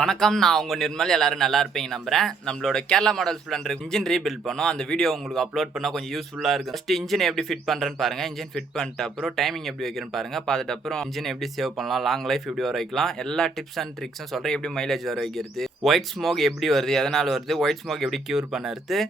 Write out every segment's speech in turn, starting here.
வணக்கம், நான் உங்கள் நிர்மல். எல்லாரும் நல்லா இருப்பீங்க நம்புறேன். நம்மளோட Kerala model Splendor engine rebuild பண்ணோம். அந்த வீடியோ உங்களுக்கு அப்லோட் பண்ணால் கொஞ்சம் யூஸ்ஃபுல்லாக இருக்குது. ஃபஸ்ட்டு இன்ஜின் எப்படி ஃபிட் பண்ணுறேன்னு பாருங்கள். இன்ஜின் ஃபிட் பண்ணிட்டு அப்புறம் டைமிங் எப்படி வைக்கிறேன்னு பாருங்கள். பார்த்துட்டு அப்புறம் இன்ஜின் எப்படி சேவ் பண்ணலாம், லாங் லைஃப் எப்படி வர வைக்கலாம், எல்லா டிப்ஸ் அண்ட் ட்ரிக்ஸும் சொல்கிறேன். எப்படி மைலேஜ் வர வைக்கிறது, ஒயிட் ஸ்மோக் எப்படி வருது, எதனால் வருது, ஒயிட் ஸ்மோக் எப்படி க்யூர் பண்ணுறது,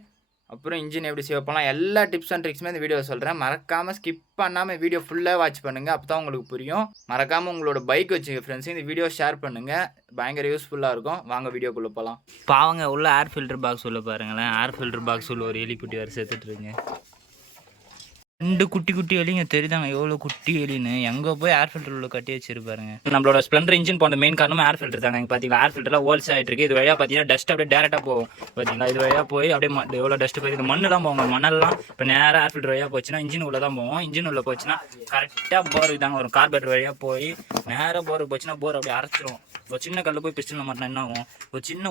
அப்புறம் இன்ஜின் எப்படி சேவ் பண்ணலாம், எல்லா டிப்ஸ் அண்ட் ட்ரிக்ஸுமே இந்த வீடியோ சொல்கிறேன். மறக்காமல் ஸ்கிப் பண்ணாமல் வீடியோ ஃபுல்லாக வாட்ச் பண்ணுங்கள். அப்போ தான் உங்களுக்கு புரியும். மறக்காமல் உங்களோட பைக் வச்சுங்க ஃப்ரெண்ட்ஸு இந்த வீடியோ ஷேர் பண்ணுங்கள். பயங்கர யூஸ்ஃபுல்லாக இருக்கும். வாங்க வீடியோக்குள்ளே போகலாம். பாவங்க உள்ள ஏர் ஃபில்டர் பாக்ஸ் உள்ள பாருங்களேன். ஏர் ஃபில்டர் பாக்ஸ் உள்ள ஒரு எலிக்குட்டி வேறு சேர்த்துட்ருங்க. 2 குட்டி குட்டி எலிங்க தெரியுதாங்க எவ்வளோ குட்டி எலின்னு. எங்கே போய் ஏர் ஃபில்டர் உள்ள கட்டி வச்சிருப்பாருங்க. நம்மளோட ஸ்ப்ளெண்டர் இன்ஜின் போன மெயின் காரணம் ஏர் ஃபில்டர் தாங்க. பார்த்தீங்களா ஏர் ஃபில்டர்லாம் ஹோல்ஸ் ஆகிட்டு இருக்கு. இது வழியாக பார்த்தீங்கன்னா டஸ்ட் அப்படியே டேரெக்டாக போகும். பார்த்தீங்களா இது வழியாக போய் அப்படியே எவ்வளோ டஸ்ட் போய் இது மண்ணெலாம் போவாங்க. மண்ணெல்லாம் இப்போ நேராக ஏர் ஃபில்டர் வழியாக போச்சுன்னா இன்ஜின் உள்ள தான் போவோம். இன்ஜின் உள்ள போச்சுன்னா கரெக்டாக போருக்கு தாங்க வரும். கார்பரேட்டர் வழியாக போய் நேராக போருக்கு போச்சுன்னா போர் அப்படியே அரைச்சிரும். ஒரு சின்ன கல் போய் பிஸ்டனில் மாட்டினா என்ன ஆகும்?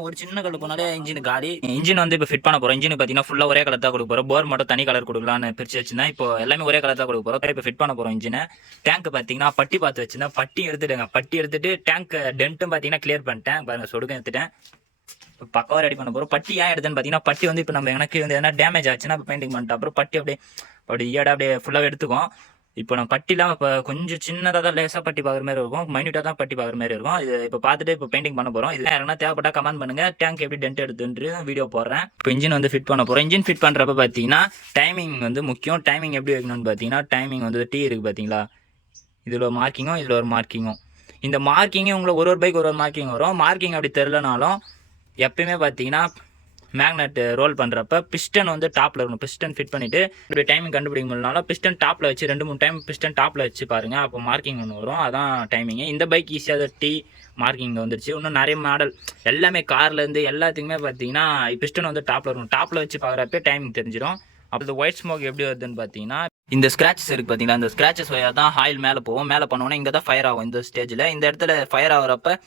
ஒரு சின்ன கல் போனாலே இன்ஜின் காலி. இன்ஜின் வந்து இப்போ ஃபிட் பண்ண போகிறோம். இன்ஜின் பார்த்தீங்கன்னா ஃபுல்லாக ஒரே கலர் தான் கொடுக்க போகிறோம். போர் மட்டும் தனி கலர் கொடுக்கலான்னு பிரிச்சு வச்சுன்னா இப்போ எல்லாமே ஒரே கலர் தான் கொடுக்க போகிறோம். இப்போ ஃபிட் பண்ண போகிறோம் இன்ஜினை. டேங்க் பார்த்தீங்கன்னா பட்டி பார்த்து வச்சுருந்தா பட்டி எடுத்துட்டுங்க. பட்டி எடுத்துட்டு டேங்க் டென்ட்டும் பார்த்தீங்கன்னா கிளியர் பண்ணிட்டேன். பாருங்க சொடுக்க எடுத்துட்டேன். இப்போ பக்காவாக ரெடி பண்ண போகிறோம். பட்டி ஏன் எடுத்துன்னு பார்த்தீங்கன்னா பட்டி வந்து இப்போ நம்ம எனக்கு வந்து எதனா டேமேஜ் ஆச்சுன்னா இப்போ பெயிண்டிங் பண்ணிட்டு அப்புறம் பட்டி அப்படி ஈடாக அப்படியே ஃபுல்லாக எடுத்துக்கும். இப்போ நம்ம பட்டிலாம் இப்போ கொஞ்சம் சின்னதாக தான் லேசாக பட்டி பார்க்குற மாதிரி இருக்கும். மைன்யூட்டாக தான் பட்டி பார்க்குற மாதிரி இருக்கும். இது இப்போ பார்த்துட்டு இப்போ பெயிண்டிங் பண்ண போகிறோம். இது யாருன்னா தேவைப்பட்டா கமெண்ட் பண்ணுங்கள். டேங்க் எப்படி டென்ட் எடுத்துன்று வீடியோ போடுறேன். இப்போ இன்ஜின் வந்து ஃபிட் பண்ண போகிறோம். இன்ஜின் ஃபிட் பண்ணுறப்ப பார்த்தீங்கன்னா டைமிங் வந்து முக்கியம். டைமிங் எப்படி வைக்கணும்னு பார்த்தீங்கன்னா டைமிங் வந்து டீ இருக்குது பார்த்தீங்களா, இதில் ஒரு மார்க்கிங்கும் இதில் ஒரு மார்க்கிங்கும். இந்த மார்க்கிங்கே உங்களுக்கு ஒரு பைக் ஒரு மார்க்கிங் வரும். மார்க்கிங் அப்படி தெரிலனாலும் எப்பயுமே பார்த்தீங்கன்னா மேக்னெட் ரோல் பண்ணுறப்ப பிஸ்டன் வந்து டாப்பில் இருக்கணும். பிஸ்டன் ஃபிட் பண்ணிவிட்டு இப்படி டைமிங் கண்டுபிடிக்க முடியலனாலும் பிஸ்டன் டாப்பில் வச்சு 2-3 டைம் பிஸ்டன் டாப்பில் வச்சு பாருங்கள். அப்போ மார்க்கிங் ஒன்று வரும். அதான் டைமிங்கு. இந்த பைக் ஈஸியாக டீ மார்க்கிங் வந்துருச்சு. இன்னும் நிறைய மாடல் எல்லாமே கார்லேருந்து எல்லாத்துக்குமே பார்த்தீங்கன்னா பிஸ்டன் வந்து டாப்பில் இருக்கணும். டாப்பில் வச்சு பார்க்குறப்ப டைமிங் தெரிஞ்சிடும். அப்போ ஒயிட் ஸ்மோக் எப்படி வருதுன்னு பார்த்தீங்கன்னா இந்த ஸ்க்ராச்சஸ் இருக்குது பார்த்தீங்களா, இந்த ஸ்க்ராச்சஸ் வழியாக தான் ஆயில் மேலே போகும். மேலே பண்ணோன்னா இங்கே தான் ஃபயர் ஆகும். இந்த ஸ்டேஜில் இந்த இடத்துல ஃபயர் ஆகிறப்ப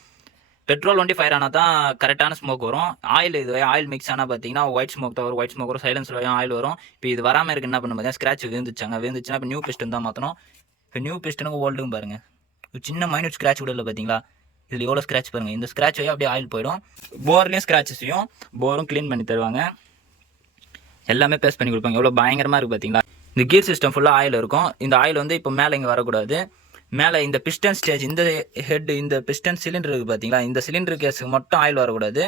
பெட்ரோல் வண்டி ஃபயர் ஆனால் தான் கரெக்டான ஸ்மோக் வரும். ஆயில் இது ஆயில் மிக்ஸ் ஆனால் பார்த்தீங்கன்னா ஒயிட் ஸ்மோக் தான் வரும். ஒயிட் ஸ்மோக் வரும். சைலன்ஸ் வரையும் ஆயில் வரும். இப்போ இது வராமல் இருக்கு என்ன பண்ண பார்த்தீங்கன்னா ஸ்க்ராட்ச் விழுந்துச்சுன்னா இப்போ நியூ பிஸ்டன் தான் மாற்றணும். இப்போ நியூ பிஸ்டனுக்கு ஓல்டுங்க பாருங்கள். ஒரு சின்ன மைனூட் ஸ்க்ராட்ச் கூட இல்லை பார்த்தீங்களா, இதில் எவ்வளோ ஸ்க்ராட்ச் பாருங்கள். இந்த ஸ்க்ராட்ச் வழியாக அப்படியே ஆயில் போயிடும். போர்லேயும் ஸ்க்ராச்சஸையும் போரும் க்ளீன் பண்ணி தருவாங்க. எல்லாமே பேஸ்ட் பண்ணி கொடுப்பாங்க. எவ்வளோ பயங்கரமாக இருக்குது பார்த்தீங்களா. இந்த கீர் சிஸ்டம் ஃபுல்லாக ஆயில் இருக்கும். இந்த ஆயில் வந்து இப்போ மேலே இங்கே வரக்கூடாது. மேலே இந்த பிஸ்டன் ஸ்டேஜ் இந்த ஹெட் இந்த பிஸ்டன் சிலிண்டர் இருக்குது பார்த்தீங்களா, இந்த சிலிண்டர் கேஸுக்கு மட்டும் ஆயில் வரக்கூடாது.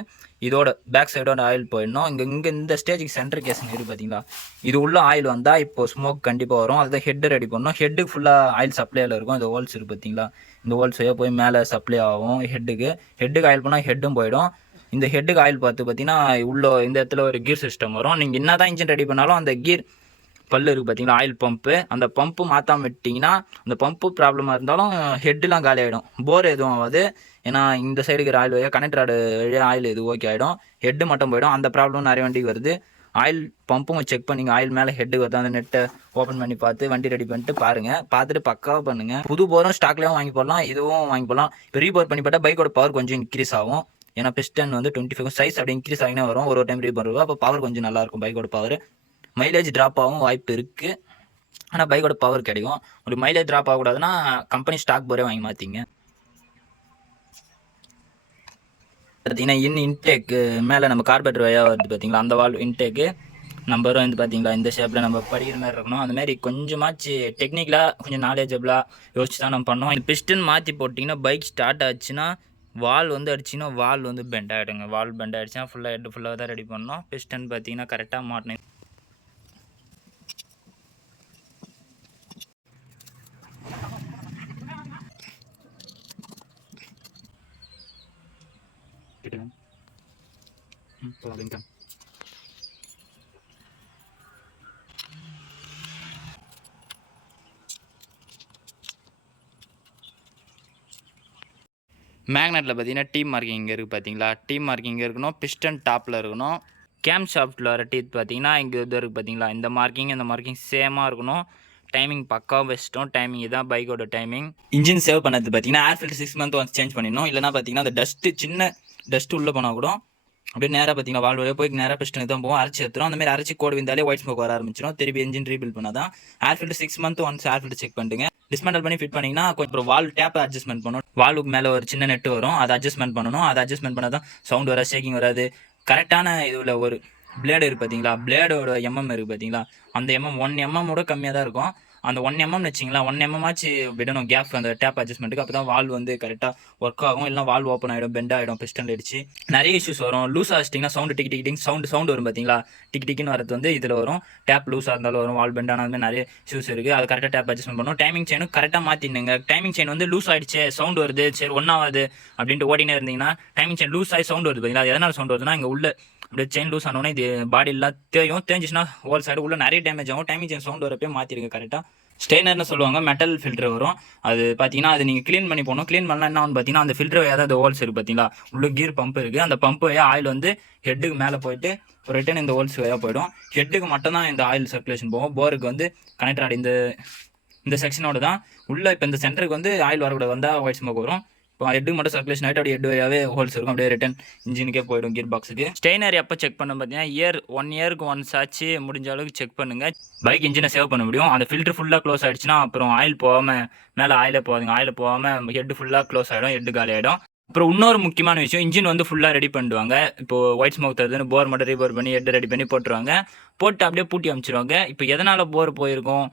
இதோட பேக் சைடோட ஆயில் போயிடணும். இங்கே இந்த ஸ்டேஜுக்கு சென்டர் கேஸுங்க இருக்குது பார்த்தீங்களா, இது உள்ள ஆயில் வந்தால் இப்போ ஸ்மோக் கண்டிப்பாக வரும். அதுதான் ஹெட்டு ரெடி பண்ணணும். ஹெட்டுக்கு ஃபுல்லாக ஆயில் சப்ளையில் இருக்கும். இந்த ஹோல்ஸ் இருக்குது பார்த்தீங்களா, இந்த ஹோல்ஸ் போய் மேலே சப்ளை ஆகும். ஹெட்டுக்கு ஆயில் பண்ணால் ஹெட்டும் போயிடும். இந்த ஹெட்டுக்கு ஆயில் பார்த்தீங்கன்னா உள்ள இந்த இடத்துல ஒரு கீர் சிஸ்டம் வரும். நீங்கள் என்ன தான் இன்ஜின் ரெடி பண்ணாலும் அந்த கீர் பல்லு இருக்குது பார்த்தீங்களா, ஆயில் பம்பு, அந்த பம்பு மாற்றாம விட்டிங்கன்னா அந்த பம்பு ப்ராப்ளமாக இருந்தாலும் ஹெட்டுலாம் காலி ஆகிடும். போர் எதுவும் ஆகாது. ஏன்னா இந்த சைடு இருக்கிற ஆயில் வழியாக கனெக்டர் ஆடு வழியாக ஆயில் எது ஓகே ஆகிடும். ஹெட்டு மட்டும் போயிடும். அந்த ப்ராப்ளம் நிறைய வண்டிக்கு வருது. ஆயில் பம்பும் செக் பண்ணிங்க. ஆயில் மேலே ஹெட்டு வருது. அந்த நெட்டை ஓப்பன் பண்ணி பார்த்து வண்டி ரெடி பண்ணிட்டு பாருங்கள். பார்த்துட்டு பக்காவாக பண்ணுங்கள். புது போரும் ஸ்டாக்லேயும் வாங்கி போடலாம், இதுவும் வாங்கி போடலாம். இப்போ ரீபோர் பண்ணி பார்த்தா பைக்கோட பவர் கொஞ்சம் இன்க்ரீஸ் ஆகும். ஏன்னா பிஸ்டன் வந்து 25 சைஸ் அப்படி இன்க்ரீஸ் ஆகினே வரும். ஒரு டைம் ரீபோர் வருவோம். அப்போ பவர் கொஞ்சம் நல்லாயிருக்கும். பைக்கோட பவர் மைலேஜ் ட்ராப் ஆகும் வாய்ப்பு இருக்குது. ஆனால் பைக்கோட பவர் கிடைக்கும். ஒரு மைலேஜ் ட்ராப் ஆகக்கூடாதுன்னா கம்பெனி ஸ்டாக் போரே வாங்கி மாற்றிங்க. பார்த்தீங்கன்னா இன்டேக்கு மேலே நம்ம கார்பரேட்டர் வழியாக வருது பார்த்தீங்களா, அந்த வால்வ் இன்டேக்கு நம்பரும் வந்து பார்த்தீங்களா இந்த ஷேப்பில் நம்ம படிக்கிற மாதிரி இருக்கணும். அந்த மாதிரி கொஞ்சமாச்சு டெக்னிக்கலாக கொஞ்சம் நாலேஜபிளாக யோசிச்சு தான் நம்ம பண்ணோம். இந்த பிஸ்டன் மாற்றி போட்டிங்கன்னா பைக் ஸ்டார்ட் ஆச்சுன்னா வால் வந்து அடிச்சின்னா வால் வந்து பெண்ட் ஆகிடுங்க. வால் பெண்ட் ஆகிடுச்சுன்னா ஃபுல்லாக ஹெட் ஃபுல்லாக தான் ரெடி பண்ணோம். பிஸ்டன் பார்த்தீங்கன்னா கரெக்டாக மாட்டணும். மேக்னெட்டில் பார்த்தீங்கன்னா டீ மார்க்கிங் இங்கே இருக்குது பார்த்தீங்களா, டீ மார்க்கிங் இங்கே இருக்கணும். பிஸ்டன் டாப்பில் இருக்கணும். கேம் ஷாஃப்ட்டில் வர டீத் பார்த்தீங்கன்னா இங்கே இது இருக்குது பார்த்தீங்களா, இந்த மார்க்கிங் சேமாக இருக்கணும். டைமிங் பக்காவாக வச்சிட்டோம். டைமிங் இதுதான் பைக்கோட டைமிங். இன்ஜின் சேவ் பண்ணது பார்த்தீங்கன்னா ஏர் ஃபில்டர் 6 months ஒன்ஸ் சேஞ்ச் பண்ணிடணும். இல்லைனா பார்த்தீங்கன்னா அந்த சின்ன டஸ்ட்டு உள்ளே போனால் கூட அப்படியே நேராக பார்த்தீங்கன்னா வால் வழியாக போய் நேராக பிஸ்டனுக்கு தான் போகும். அரைச்சி எடுத்துரும். அந்த மாதிரி அரைச்சி கோடு விந்தாலே ஒயிட் ஸ்மோக் வர ஆரம்பிச்சிடும். திருப்பி இன்ஜின் ரீபில்ட் பண்ணால் தான். Air filter 6 months once air filter check பண்ணிட்டுங்க. டிஸ்மேண்டல் பண்ணி ஃபிட் பண்ணிங்கன்னா கொஞ்சம் வால் டேப்பை அட்ஜஸ்ட்மெண்ட் பண்ணணும். வால்வுக்கு மேலே ஒரு சின்ன நெட்டு வரும், அதை அட்ஜஸ்ட்மெண்ட் பண்ணணும். அதை அட்ஜஸ்ட்மெண்ட் பண்ணால் தான் சவுண்ட் வராது, ஷேக்கிங் வராது. கரெக்டான இதில் ஒரு பிளேடு இருக்குது பார்த்தீங்களா, பிளேடோட எம்எம் இருக்குது பார்த்தீங்களா, அந்த எம்எம் 1 mm கம்மியாக தான் இருக்கும். அந்த 1 mm வச்சிங்களா, 1 mm ஆச்சு விடணும் கேப் அந்த டேப் அட்ஜஸ்ட்மெண்ட்டுக்கு. அப்போ தான் வால் வந்து கரெக்டாக ஒர்க் ஆகும். இல்லைனா வால் ஓப்பன் ஆகிடும், பெண்ட் ஆகிடும், பிஸ்டன் அடிச்சு நிறைய இஷ்யூஸ் வரும். லூஸாக வச்சிட்டிங்கன்னா சவுண்டு டிக் டிக் சவுண்டு வரும் பார்த்தீங்களா, டிக் டிக்னு வரது வந்து இதில் வரும். டேப் லூஸாக இருந்தாலும் வரும், வால் பெண்ட் ஆனாலுமே நிறைய இஷ்யூஸ் இருக்குது. அது கரெக்டாக டேப் அட்ஜஸ்ட்மெண்ட் பண்ணணும். டைமிங் செயினும் கரெக்டாக மாற்றிடுங்க. டைமிங் செயின் வந்து லூஸ் ஆகிடுச்சு, சவுண்ட் வருது, சரி ஒன்றாவது அப்படின்ட்டு ஓடினே இருந்தீங்கன்னா டைமிங் செயின் லூஸ் ஆகி சவுண்ட் வருது பார்த்தீங்களா. எதனால் சவுண்ட் வருதுன்னா இங்கே உள்ள அப்படியே செயின் லூஸ் ஆனோன்னே இது பாடியெல்லாம் தேஞ்சிச்சுன்னா ஹோல் சைடு உள்ள நிறைய டேமேஜ் ஆகும். டைமிங் செயின் சவுண்ட் வரப்பே மாற்றிடுங்க கரெக்டாக. ஸ்டெய்னர்னு சொல்லுவாங்க, மெட்டல் ஃபில்டர் வரும். அது பார்த்தீங்கன்னா அது நீங்கள் க்ளீன் பண்ணி போகணும். க்ளீன் பண்ணலாம் என்ன ஆகும் பார்த்தீங்கன்னா, அந்த ஃபில்டர் ஏதாவது ஹோல்ஸ் இருக்குது பார்த்தீங்களா, உள்ள கீர் பம்ப் இருக்குது. அந்த பம்பு ஆயில் வந்து ஹெட்டுக்கு மேலே போயிட்டு ஒரு ரிட்டன் இந்த ஹோல்ஸ் வழியாக போயிடும். ஹெட்டுக்கு மட்டும் தான் இந்த ஆயில் சர்க்குலேஷன் போகும். போருக்கு வந்து கனெக்ட் ஆடி இந்த செக்ஷனோட தான் உள்ள. இப்போ இந்த சென்டருக்கு வந்து ஆயில் வரக்கூடாது, வந்தால் ஒயிட் ஸ்மோக் வரும். இப்போ ஹெட்டுக்கு மட்டும் சர்க்குலேஷன் ஆகிட்டு அப்படியே ஹெட் வழியாகவே ஹோல்ஸ் இருக்கும். அப்படியே ரிட்டன் இன்ஜினுக்கே போயிடும், கீர் பாக்ஸுக்கு. ஸ்டெய்னர் எப்போ செக் பண்ண பார்த்தீங்கன்னா 1 இயருக்கு ஒன்ஸ் ஆச்சு முடிஞ்ச அளவுக்கு செக் பண்ணுங்கள். பைக் இன்ஜினை சேவ் பண்ண முடியும். அந்த ஃபில்டர் ஃபுல்லாக க்ளோஸ் ஆகிடுச்சுன்னா அப்புறம் ஆயில் போகாமல் மேலே ஆயிலே போகாதுங்க. ஆயில் போகாமல் ஹெட்டு ஃபுல்லாக க்ளோஸ் ஆகிடும், ஹெட்டு காலி ஆகிடும். அப்புறம் இன்னொரு முக்கியமான விஷயம், இன்ஜின் வந்து ஃபுல்லாக ரெடி பண்ணிடுவாங்க. இப்போ ஒயிட் ஸ்மோக் தருதுன்னு போர் மட்டும் ரீபோர் பண்ணி ஹெட் ரெடி பண்ணி போட்டுருவாங்க. போட்டு அப்படியே பூட்டி அமைச்சிருவாங்க. இப்போ எதனால் போர் போயிருக்கும்,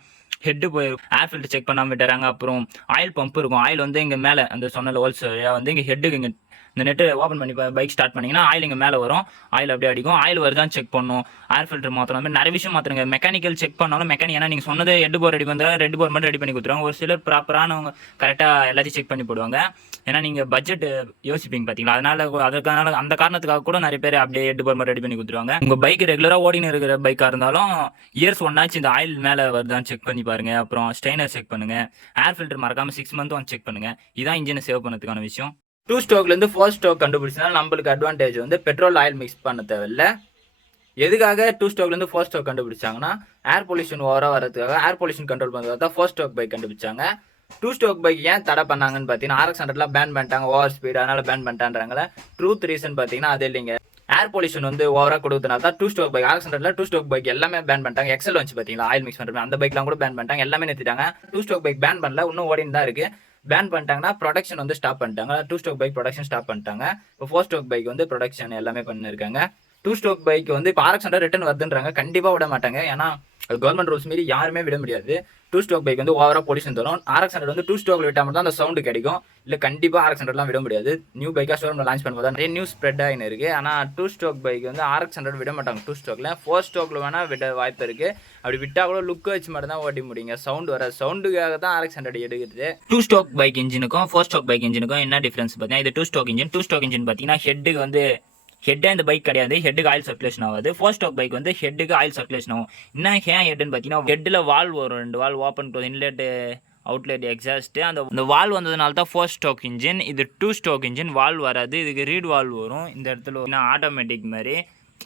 ஹெட்டு போயிருக்கும், ஏர் ஃபில்டர் செக் பண்ணாமல் விட்டுறாங்க. அப்புறம் ஆயில் பம்ப் இருக்கும். ஆயில் வந்து இங்கே மேலே அந்த சொன்ன ஹோல்ஸ் வந்து இங்கே ஹெட்டுக்கு இங்கே இந்த நெட்டு ஓப்பன் பண்ணி பைக் ஸ்டார்ட் பண்ணிங்கன்னா ஆயில் இங்கே மேலே வரும். ஆயில் அப்படியே அடிக்கும். ஆயில் வருதான்னு செக் பண்ணணும், ஏர் ஃபில்டர் மாற்றணும். அந்த மாதிரி நிறைய விஷயம் மாற்றுங்க. மெக்கானிக்கல் செக் பண்ணாலும் மெக்கானிக், ஏன்னா நீங்கள் சொன்னது ஹெட் போர் ரெடி பண்ணுறா, ரெட் போர் மட்டும் ரெடி பண்ணி கொடுத்துருவாங்க. ஒரு சிலர் ப்ராப்பரானவங்க கரெக்டாக எல்லாத்தையும் செக் பண்ணி போடுவாங்க. ஏன்னா நீங்கள் பட்ஜெட் யோசிப்பீங்க பார்த்தீங்களா, அதனால அந்த காரணத்துக்காக கூட நிறைய பேர் அப்படியே ஹெட் போர் மட்டும் ரெடி பண்ணி கொடுத்துருவாங்க. உங்கள் பைக் ரெகுலராக ஓடின்னு இருக்கிற பைக்காக இருந்தாலும் இயர்ஸ் ஒன்னாச்சு இந்த ஆயில் மேலே வருதான்னு செக் பண்ணி பாருங்கள். அப்புறம் ஸ்டெய்னர் செக் பண்ணுங்கள். ஏர் ஃபில்டர் மறக்காமல் 6 months ஒன் செக் பண்ணுங்கள். இதான் இன்ஜினை சேவ் பண்ணதுக்கான விஷயம். 2 ஸ்ட்ரோக்லேருந்து 4 ஸ்ட்ரோக் கண்டுபிடிச்சதுனால நம்மளுக்கு அட்வான்டேஜ் வந்து பெட்ரோல் ஆயில் மிக்ஸ் பண்ண தேவையில்லை. எதுக்காக 2 ஸ்ட்ரோக்லேருந்து 4 ஸ்ட்ரோக் கண்டுபிடிச்சாங்கன்னா, ஏர் பொல்யூஷன் ஓவராக வரதுக்காக, ஏர் பொல்யூஷன் கண்ட்ரோல் பண்ணுறதுக்காக தான் 4 ஸ்ட்ரோக் பைக் கண்டுபிடிச்சாங்க. 2 ஸ்ட்ரோக் பைக் ஏன் தடை பண்ணாங்கன்னு பார்த்தீங்கன்னா, RX 100லாம் பேன் பண்ணிட்டாங்க, ஓவர் ஸ்பீடு, அதனால பேன் பண்ணிட்டான்றாங்களே. ட்ரூத் ரீசன் பார்த்தீங்கன்னா அது இல்லைங்க. ஏர் பொல்யூஷன் வந்து ஓவராக கொடுத்தனால தான் 2 stroke bike, RX 100ல 2 stroke bike எல்லாமே பேன் பண்ணிட்டாங்க. எக்ஸல் வந்து பார்த்தீங்களா ஆயில் மிக்ஸ் பண்ணுறது, அந்த பைக்லாம் கூட பேன் பண்ணிட்டாங்க, எல்லாமே நிறுத்திட்டாங்க. 2 ஸ்ட்ரோக் பைக் பேன் பண்ணல, இன்னும் ஓடின்னு தான் இருக்குது. பேன் பண்ணிட்டாங்கன்னா ப்ரொடக்ஷன் வந்து ஸ்டாப் பண்ணிட்டாங்க. 2 ஸ்ட்ரோக் பைக் ப்ரொடக்ஷன் ஸ்டாப் பண்ணிட்டாங்க. இப்போ 4 ஸ்ட்ரோக் பைக் வந்து ப்ரொடக்ஷன் எல்லாமே பண்ணிருக்காங்க. 2 ஸ்ட்ரோக் பைக் வந்து இப்போ RX 100 ரிட்டர்ன் வருதுன்றாங்க, கண்டிப்பாக விட மாட்டாங்க. ஏன்னா அது கவர்மெண்ட் ரூல்ஸ் மீறி யாருமே விட முடியாது. 2 ஸ்ட்ரோக் பைக் வந்து ஓவராக பொல்யூஷன் தரும். RX 100 வந்து 2 ஸ்ட்ரோக்ல விட்டால் மட்டும் தான் அந்த சவுண்டு கிடைக்கும். இல்லை கண்டிப்பாக RX 100லாம் விட முடியாது. நியூ பைக்காக ஷோரூமில் லான்ச் பண்ணும்போது நிறைய நியூஸ் ஸ்ப்ரெட் ஆகின்னு இருக்குது. ஆனால் 2 ஸ்ட்ரோக் பைக் வந்து RX 100 விட மாட்டாங்க 2 ஸ்ட்ரோக்கில். 4 ஸ்ட்ரோக்கில் வேணால் விட வாய்ப்பு இருக்குது. அப்படி விட்டால் கூட லுக்கு வச்சு மட்டும் தான் ஓட்டி முடியுங்க. சவுண்டு வர சவுண்டுக்காக தான் RX 100 எடுக்கிறது. 2 ஸ்ட்ரோக் பைக் இன்ஜினுக்கும் 4 ஸ்ட்ரோக் பைக் இன்ஜினுக்கும் என்ன டிஃப்ரென்ஸ் பார்த்தீங்கன்னா, இது 2 ஸ்ட்ரோக் இன்ஜின். 2 ஸ்ட்ரோக் இன்ஜின் பார்த்தீங்கன்னா ஹெட்டுக்கு வந்து ஹெட்டே இந்த பைக் கிடையாது, ஹெட்டுக்கு ஆயில் சர்க்குலேஷன் ஆகாது. 4 ஸ்ட்ரோக் பைக் வந்து ஹெட்டுக்கு ஆயில் சர்க்குலேஷன் ஆகும். என்ன ஏன் ஹெட்டுன்னு பார்த்தீங்கன்னா, ஹெட்டில் வால்வ் வரும், 2 valve open close, inlet outlet exhaust. அந்த வால்வ் வந்ததுனால தான் 4 ஸ்ட்ரோக் இன்ஜின். இது 2 ஸ்ட்ரோக் இன்ஜின், வால்வ் வராது. இதுக்கு ரீட் வால்வ் வரும் இந்த இடத்துல, ஆட்டோமேட்டிக் மாதிரி.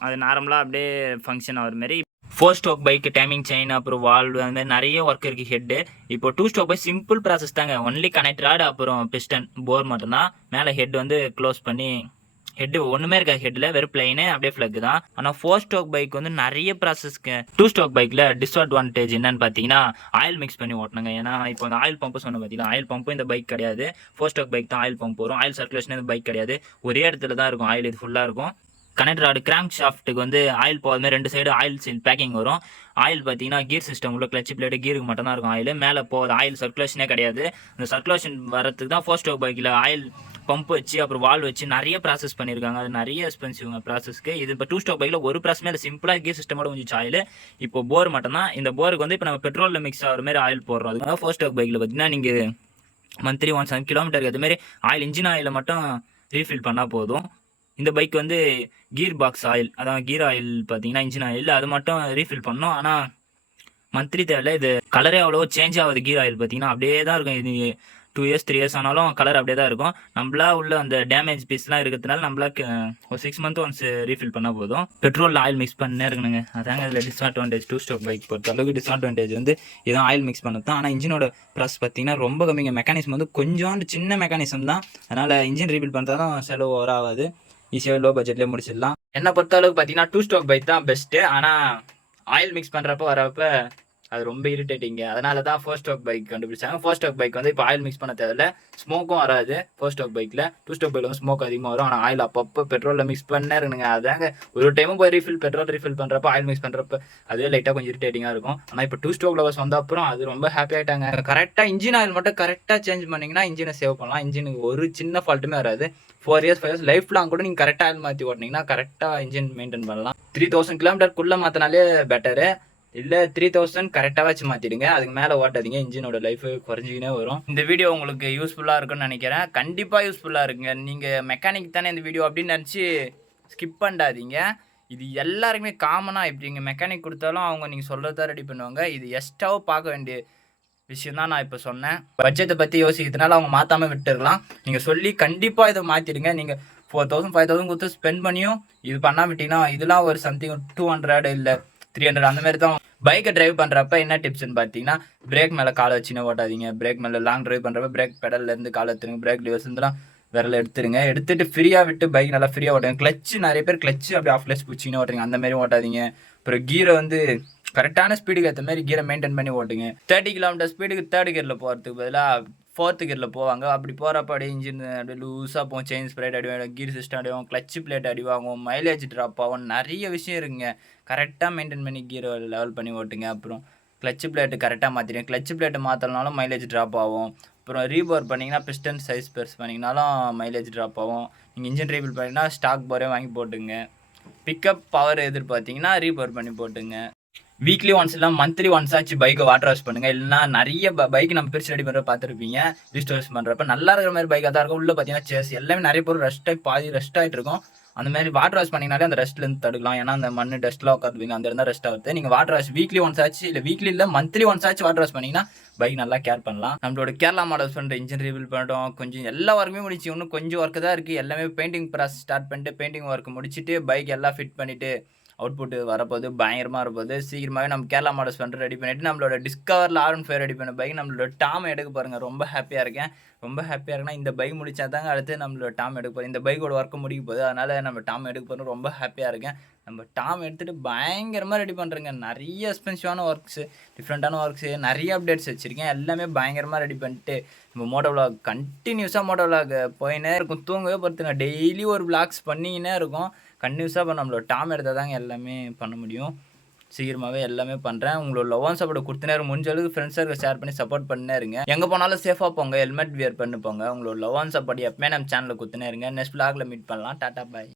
அது நார்மலாக அப்படியே ஃபங்க்ஷன் ஆகிற மாதிரி. 4 ஸ்ட்ரோக் பைக் டைமிங் செயின், அப்புறம் வால்வ், அந்த மாதிரி நிறைய ஒர்க் இருக்குது ஹெட்டு. இப்போ 2 ஸ்ட்ரோக் பைக் சிம்பிள் ப்ராசஸ் தாங்க. ஒன்லி கனெக்ட் ராட், அப்புறம் பிஸ்டன், போர் மட்டும்தான். மேலே ஹெட் வந்து க்ளோஸ் பண்ணி, ஹெட்டு ஒன்றுமே இருக்காது ஹெட்டில், வெறும் பிளைனு அப்படியே ஃப்ளக் தான். ஆனால் 4 ஸ்ட்ரோக் பைக் வந்து நிறைய ப்ராசஸ்க்கு. 2 ஸ்ட்ரோக் பைக்கில் டிஸ்அட்வான்டேஜ் என்னன்னு பார்த்தீங்கன்னா, ஆயில் மிக்ஸ் பண்ணி ஓட்டணுங்க. ஏன்னா இப்போ அந்த ஆயில் பம்பு சொன்ன பார்த்தீங்கன்னா, ஆயில் பம்பு இந்த பைக் கிடையாது. 4 ஸ்ட்ரோக் பைக் தான் ஆயில் பம்ப் வரும். ஆயில் சர்க்குலேஷன் இந்த பைக் கிடையாது. ஒரே இடத்துல தான் இருக்கும் ஆயில், இது ஃபுல்லாக இருக்கும். கனெக்ட் ராடு கிராங்க் ஷாஃப்ட்டுக்கு வந்து ஆயில் போகாத 2 சைடு ஆயில் சீல் பேக்கிங் வரும். ஆயில் பார்த்தீங்கன்னா கீர் சிஸ்டம் உள்ள கிளச் பிளேட்டு கீருக்கு மட்டும் தான் இருக்கும் ஆயில், மேலே போகாது. ஆயில் சர்க்குலேஷனே கிடையாது. இந்த சர்க்குலேஷன் வரதுக்கு தான் 4 ஸ்ட்ரோக் பைக்கில் ஆயில் பம்ப் வச்சு அப்புறம் வால் வச்சு நிறைய ப்ராசஸ் பண்ணியிருக்காங்க. அது நிறைய எக்ஸ்பென்சிவ்ங்க ப்ராசஸ்க்கு. இது இப்போ 2 ஸ்ட்ரோக் பைக்கில் ஒரு ப்ராசஸ் மேலே சிம்பிளாக கீர் சிஸ்டமோட கொஞ்சம் ஆயில். இப்போ போர் மட்டும் தான். இந்த போருக்கு வந்து இப்போ நம்ம பெட்ரோலில் மிக்ஸ் ஆகிற மாதிரி ஆயில் போடுறோம். அதுக்காக 4 ஸ்ட்ரோக் பைக்கில் பார்த்தீங்கன்னா நீங்கள் மந்த்லி 1 கிலோமீட்டருக்கு அதுமாரி ஆயில், இன்ஜின் ஆயிலை மட்டும் ரீஃபில் பண்ணால் போதும். இந்த பைக் வந்து கீர் பாக்ஸ் ஆயில், அதான் கீர் ஆயில் பார்த்தீங்கன்னா இன்ஜின் ஆயில், அது மட்டும் ரீஃபில் பண்ணோம். ஆனால் மந்த்லி தேவையில்ல. இது கலரே அவ்வளோ சேஞ்ச் ஆகுது. கீர் ஆயில் பார்த்தீங்கன்னா அப்படியே தான் இருக்கும். இது 2 years 3 years ஆனாலும் கலர் அப்படியே தான் இருக்கும். நம்மளா உள்ள அந்த டேமேஜ் பீஸ்லாம் இருக்கிறதுனால நம்மளா ஒரு 6 months ஒன்ஸ் ரீஃபில் பண்ணால் போதும். பெட்ரோலில் ஆயில் மிக்ஸ் பண்ணே இருக்கணுங்க. அதாங்க இதில் டிஸ்அட்வான்டேஜ். 2 ஸ்ட்ரோக் பைக் பொறுத்த அளவுக்கு டிஸ்அட்வான்டேஜ் வந்து இதான் ஆயில் மிக்ஸ் பண்ணது தான். ஆனால் இன்ஜினோட ப்ராசஸ் பார்த்தீங்கன்னா ரொம்ப கம்மிங்க. மெக்கானிசம் வந்து கொஞ்சோண்டு சின்ன மெக்கானிசம் தான். அதனால் இன்ஜின் ரீபில்ட் பண்ணுறதும் செலவு வராது. ஈஸியாக லோ பட்ஜெட்லேயே முடிச்சிடலாம். என்னை பொறுத்த அளவுக்கு பார்த்தீங்கன்னா 2 ஸ்ட்ரோக் பைக் தான் பெஸ்ட்டு. ஆனால் ஆயில் மிக்ஸ் பண்ணுறப்ப வரப்போ அது ரொம்ப இரிட்டேட்டிங்க. அதனால தான் ஃபோர் ஸ்ட்ரோக் பைக் கண்டுபிடிச்சாங்க. ஃபோர் ஸ்ட்ரோக் பைக் வந்து இப்போ ஆயில் மிக்ஸ் பண்ண தேவையில்ல. ஸ்மோக்கும் வராது ஃபோர் ஸ்ட்ரோக் பைக்கில். டூ ஸ்ட்ரோக் பைக்கில் வந்து ஸ்மோக் அதிகமாக வரும். ஆனால் ஆயில் அப்பப்போ பெட்ரோலில் மிக்ஸ் பண்ணே இருக்கணுங்க. அதாங்க ஒரு டைமும் போய் பெட்ரோல் ரீஃபில் பண்ணுறப்ப ஆயில் மிக்ஸ் பண்ணுறப்ப அதுவே லைட்டாக கொஞ்சம் இரிட்டேட்டிங்காக இருக்கும். ஆனால் இப்போ டூ ஸ்ட்ரோக் லவர்ஸ் வந்த அப்புறம் அது ரொம்ப ஹாப்பி ஆகிட்டாங்க. கரெக்டாக இன்ஜின் ஆயில் மட்டும் கரெக்டாக சேஞ்ச் பண்ணிங்கன்னா இன்ஜினை சேவ் பண்ணலாம். இன்ஜினுக்கு ஒரு சின்ன ஃபால்ட்டுமே வராது. 4 இயர்ஸ் 5 இயர்ஸ் லைஃப் லாங் கூட நீங்கள் கரெக்டாக ஆயில் மாற்றி ஓட்டினீங்கன்னா கரெக்டாக இன்ஜின் மெயின்டைன் பண்ணலாம். 3000 கிலோமீட்டருக்குள்ளே மாற்றினாலே பெட்டரு. இல்லை 3000 கரெக்டாக வச்சு மாற்றிடுங்க. அதுக்கு மேலே ஓட்டாதீங்க. இன்ஜினோட லைஃப் குறைஞ்சிக்கினே வரும். இந்த வீடியோ உங்களுக்கு யூஸ்ஃபுல்லாக இருக்குன்னு நினைக்கிறேன். கண்டிப்பாக யூஸ்ஃபுல்லாக இருக்குங்க. நீங்கள் மெக்கானிக் தானே இந்த வீடியோ அப்படின்னு நினச்சி ஸ்கிப் பண்ணாதீங்க. இது எல்லாருக்குமே காமனாக இப்படிங்க மெக்கானிக் கொடுத்தாலும் அவங்க நீங்கள் சொல்கிறத ரெடி பண்ணுவாங்க. இது எக்ஸ்ட்ராவும் பார்க்க வேண்டிய விஷயம் தான் நான் இப்போ சொன்னேன். பட்ஜெட்டை பற்றி யோசிக்கிறதுனால அவங்க மாற்றாமல் விட்டுருக்கலாம். நீங்கள் சொல்லி கண்டிப்பாக இதை மாற்றிடுங்க. நீங்கள் 4000 5000 கொடுத்து ஸ்பெண்ட் பண்ணியும் இது பண்ணாம விட்டீங்கன்னா இதெல்லாம் ஒரு சம்திங் 200 இல்லை 300 அந்த மாதிரி தான். பைக்கை டிரைவ் பண்ணுறப்ப என்ன டிப்ஸ்ன்னு பார்த்தீங்கன்னா, பிரேக் மேலே காலை வச்சுன்னு ஓட்டாதீங்க. பிரேக் மேலே லாங் டிரைவ் பண்ணுறப்ப பிரேக் பெடல்லேருந்து காலை எடுத்துருங்க. பிரேக் லிவர்ஸ்லாம் விரல எடுத்துருங்க. எடுத்துட்டு ஃப்ரீயாக விட்டு பைக் நல்லா ஃப்ரீயாக ஓட்டுங்க. கிளச்சு நிறைய பேர் கிளச்சு அப்படி ஆஃப் கிளச் பிடிச்சின்னு ஓட்டுறீங்க. அந்த மாதிரி ஓட்டாதீங்க. அப்புறம் கீரை வந்து கரெக்டான ஸ்பீடுக்கு ஏற்ற மாதிரி கீரை மெயின்டைன் பண்ணி ஓட்டுங்க. 30 கிலோமீட்டர் ஸ்பீடுக்கு 3rd கியரில் போகிறதுக்கு பதிலாக 4th கியரில் போவாங்க. அப்படி போகிறப்ப அப்படியே இன்ஜின் அப்படியே லூஸாக போகும். செயின் ஸ்ப்ரேட் அடிவாங்க, கீர் சிஸ்டம் அடிவாங்க, கிளச்சு பிளேட் அடிவாகும், மைலேஜ் ட்ராப் ஆகும். நிறைய விஷயம் இருக்குங்க. கரெக்டாக மெயின்டைன் பண்ணி கீரை லெவல் பண்ணி ஓட்டுங்க. அப்புறம் கிளச்சு பிளேட்டு கரெக்டாக மாற்றிடுங்க. கிளச்சு பிளேட்டு மாற்றலனாலும் மைலேஜ் ட்ராப் ஆகும். அப்புறம் ரீபோர் பண்ணிங்கன்னா பிஸ்டன் சைஸ் பெருசு பண்ணிங்கனாலும் மைலேஜ் ட்ராப் ஆகும். நீங்கள் இன்ஜின் ரீபில் பண்ணிங்கன்னா ஸ்டாக் போரே வாங்கி போட்டுங்க. பிக்கப் பவர் எதிர்பார்த்தீங்கன்னா ரீபோர் பண்ணி போட்டுங்க. வீக்லி ஒன்ஸ் இல்லை மந்த்லி ஒன்ஸ் ஆச்சு பைக்கை வாட்டர் வாஷ் பண்ணுங்கள். இல்லைனா நிறைய பைக் நம்ம பிரித்து ரெடி பண்ணுற பார்த்துருப்பீங்க. ரீஸ்டோர்ஸ் பண்ணுறப்ப நல்லா இருக்கிற மாதிரி பைக்காக தான் இருக்கும். உள்ளே பார்த்தீங்கன்னா சேஸ் எல்லாமே நிறைய பேர் பாதி ரெஸ்ட் ஆகிட்டு இருக்கும். அந்த மாதிரி வாட்டர் வாஷ் பண்ணிங்கனாலே அந்த ரெஸ்ட்லேருந்து தடுக்கலாம். ஏன்னா அந்த மண் டஸ்ட்லாம் உட்காந்துவீங்க, அந்த இருந்தால் ரெஸ்ட் ஆகுது. நீங்கள் வாட்டர் வாஷ் வீக்லி ஒன்ஸ் ஆச்சு இல்லை வீக்லி இல்லை மந்த்லி ஒன்ஸ் ஆச்சு வாட்டர் வாஷ் பண்ணிங்கன்னா பைக் நல்லா கேர் பண்ணலாம். நம்மளோட கேரளா மாடல்ஸ் பண்ணுற இன்ஜின் ரிவீல் பண்ணிட்டோம். கொஞ்சம் எல்லா ஒர்க்குமே முடிச்சு இன்னும் கொஞ்சம் ஒர்க்கு தான் இருக்குது. எல்லாமே பெயிண்டிங் ப்ராசஸ் ஸ்டார்ட் பண்ணிட்டு பெயிண்டிங் ஒர்க் முடிச்சுட்டு பைக் எல்லாம் ஃபிட் பண்ணிவிட்டு அவுட்புட்டு வரப்போது பயங்கரமாக இருப்போது. சீக்கிரமாகவே நம்ம கேரளா மாடல்ஸ் பண்ணுற ரெடி பண்ணிவிட்டு நம்மளோட டிஸ்கவரில் R15 ரெடி பண்ண பைக் நம்மளோட டாம் எடுக்க பாருங்கள். ரொம்ப ஹாப்பியாக இருக்கேன். ரொம்ப ஹாப்பியாக இருக்குன்னா இந்த பைக் முடிச்சா தாங்க அடுத்து நம்மளோட டாம் எடுக்க போகிறோம். இந்த பைக்கோட ஒர்க்கு முடிக்க போகுது. அதனால் நம்ம டாம் எடுக்க போகிறோம். ரொம்ப ஹாப்பியாக இருக்கேன். நம்ம டாம் எடுத்துகிட்டு பயங்கரமாக ரெடி பண்ணுறேங்க. நிறைய எக்ஸ்பென்சிவான ஒர்க்ஸு, டிஃப்ரெண்ட்டான ஒர்க்ஸு, நிறைய அப்டேட்ஸ் வச்சுருக்கேன். எல்லாமே பயங்கரமாக ரெடி பண்ணிட்டு நம்ம மோட்டோ விளாக் கண்டினியூஸாக மோட்டோ விளாக் போயினே இருக்கும். தூங்கவே பொறுத்துங்க. டெய்லி ஒரு விளாக்ஸ் பண்ணிக்கினே இருக்கும். கண்டினியூஸாக இப்போ நம்மளோட டாம் எடுத்தால் தாங்க எல்லாமே பண்ண முடியும். சீக்கிரமாகவே எல்லாமே பண்ணுறேன். உங்களோட லவ் அண்ட் சப்போர்ட் கொடுத்த நேரம் முடிஞ்ச அளவுக்கு ஃப்ரெண்ட்ஸாக ஷேர் பண்ணி சப்போர்ட் பண்ணே இருங்க. எங்கே போனாலும் சேஃபாக போங்க. ஹெல்மெட் வியர் பண்ணி போங்க. உங்களோட லவ் அண்ட் சப்போர்ட் எப்பவுமே நம்ம சேனலில் கொடுத்துனே இருங்க. நெக்ஸ்ட் விளாகில் மீட் பண்ணலாம். டாட்டா பாய்.